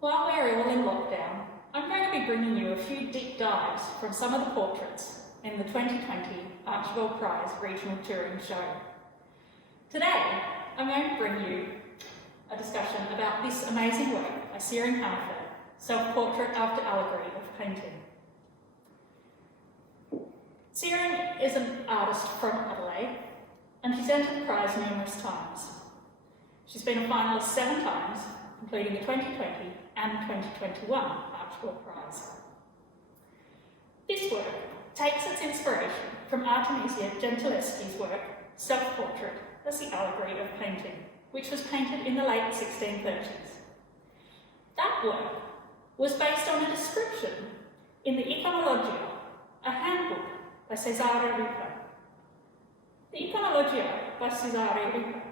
While we're all in lockdown, I'm going to be bringing you a few deep dives from some of the portraits in the 2020 Archibald Prize Regional Touring Show. Today, I'm going to bring you a discussion about this amazing work by Tsering Hannaford, Self-Portrait after Allegory of Painting. Tsering is an artist from Adelaide, and she's entered the prize numerous times. She's been a finalist 7 times, including the 2020 and 2021 Archibald Prize. This work takes its inspiration from Artemisia Gentileschi's work, Self-Portrait as the Allegory of Painting, which was painted in the late 1630s. That work was based on a description in the Iconologia, a handbook by Cesare Luca. The Iconologia by Cesare Luca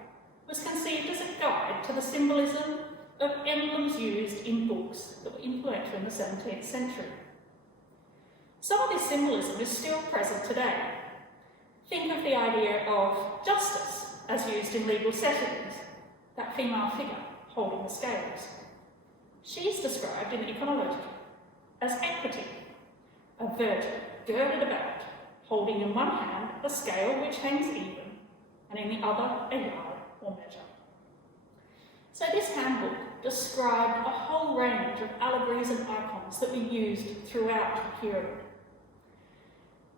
was conceived as a guide to the symbolism of emblems used in books that were influential in the 17th century. Some of this symbolism is still present today. Think of the idea of justice as used in legal settings, that female figure holding the scales. She's described in the Iconologia as equity, a virgin girded about, holding in one hand a scale which hangs even, and in the other a yard or measure. So this handbook described a whole range of allegories and icons that were used throughout the period.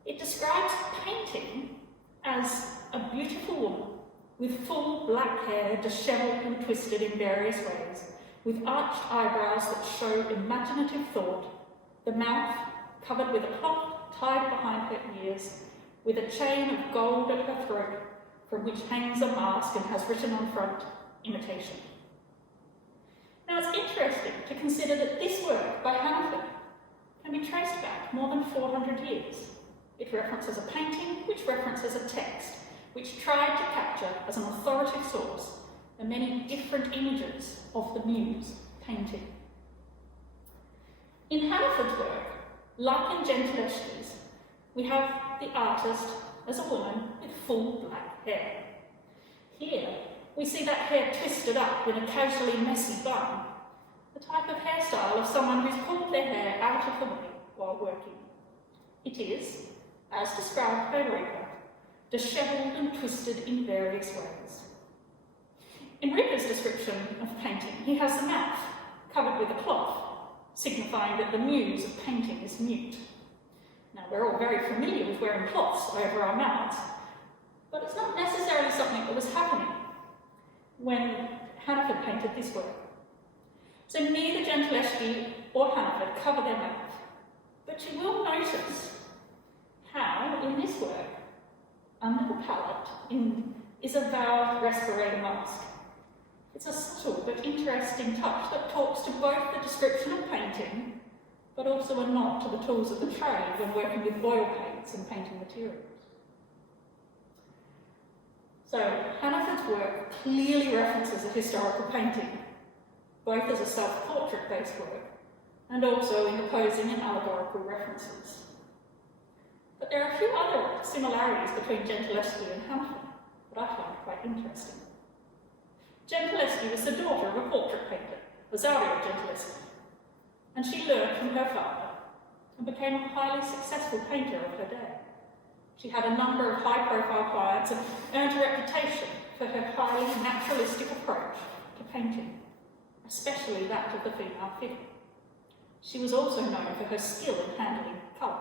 It describes painting as a beautiful woman with full black hair dishevelled and twisted in various ways, with arched eyebrows that show imaginative thought, the mouth covered with a cloth tied behind her ears, with a chain of gold at her throat, from which hangs a mask and has written on front, imitation. Now it's interesting to consider that this work by Hannaford can be traced back more than 400 years. It references a painting, which references a text, which tried to capture as an authoritative source the many different images of the muse painting. In Hannaford's work, like in Gentileschi's, we have the artist as a woman with full black hair. Here, we see that hair twisted up in a casually messy bun, the type of hairstyle of someone who's pulled their hair out of the way while working. It is, as described by Riga, dishevelled and twisted in various ways. In Riga's description of painting, he has the mouth covered with a cloth, signifying that the muse of painting is mute. Now, we're all very familiar with wearing cloths over our mouths, but it's not necessarily something that was happening when Hannaford painted this work. So neither Gentileschi or Hannaford cover their mouth, but you will notice how, in this work, under the palette is a valved respirator mask. It's a subtle but interesting touch that talks to both the description of painting, but also a nod to the tools of the trade when working with oil paints and painting materials. So Hannaford's work clearly references a historical painting, both as a self-portrait based work and also in the posing and allegorical references. But there are a few other similarities between Gentileschi and Hannaford that I find quite interesting. Gentileschi was the daughter of a portrait painter, Rosario Gentileschi, and she learned from her father and became a highly successful painter of her day. She had a number of high-profile clients and earned a reputation for her highly naturalistic approach to painting, especially that of the female figure. She was also known for her skill in handling colour.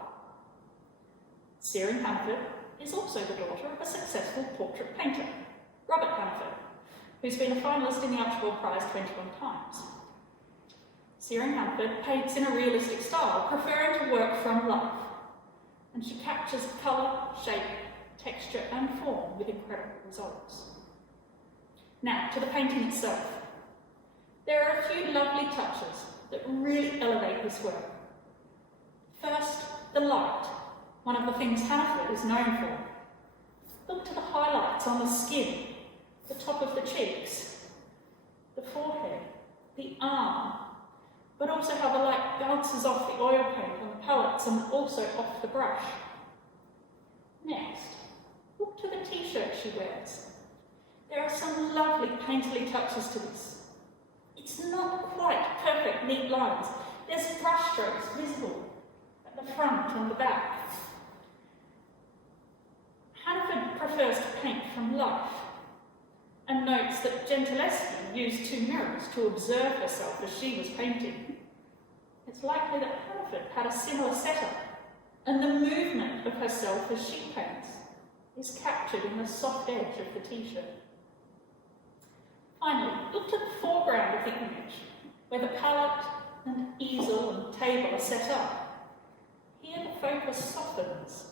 Tsering Hannaford is also the daughter of a successful portrait painter, Robert Hannaford, who's been a finalist in the Archibald Prize 21 times. Tsering Hannaford paints in a realistic style, preferring to work from life, and she captures colour, shape, texture and form with incredible results. Now, to the painting itself. There are a few lovely touches that really elevate this work. First, the light, one of the things Hannaford is known for. Look to the highlights on the skin, the top of the cheeks, the forehead, the arm, but also how the light bounces off the oil paint on the palettes and also off the brush. Next, look to the t-shirt she wears. There are some lovely painterly touches to this. It's It's not quite perfect, neat lines. There's brushstrokes visible at the front and the back. Hannaford prefers to paint from life and notes that Gentileschi used 2 mirrors to observe herself as she was painting. It's likely that Hannaford had a similar setup, and the movement of herself as she paints is captured in the soft edge of the t-shirt. Finally, look to the foreground of the image, where the palette and easel and table are set up. Here the focus softens.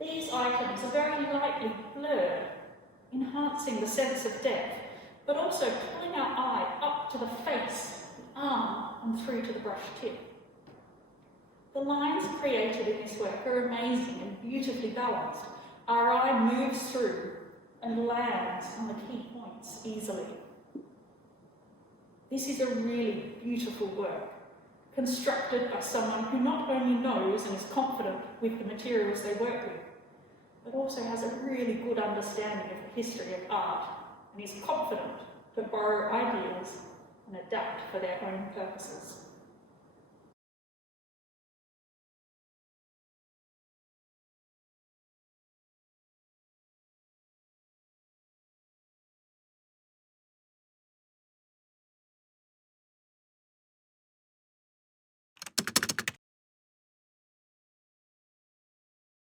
These items are very lightly blurred, enhancing the sense of depth, but also pulling our eye up to the face, the arm, and through to the brush tip. The lines created in this work are amazing and beautifully balanced. Our eye moves through and lands on the key points easily. This is a really beautiful work, constructed by someone who not only knows and is confident with the materials they work with, but also has a really good understanding of the history of art and is confident to borrow ideas and adapt for their own purposes.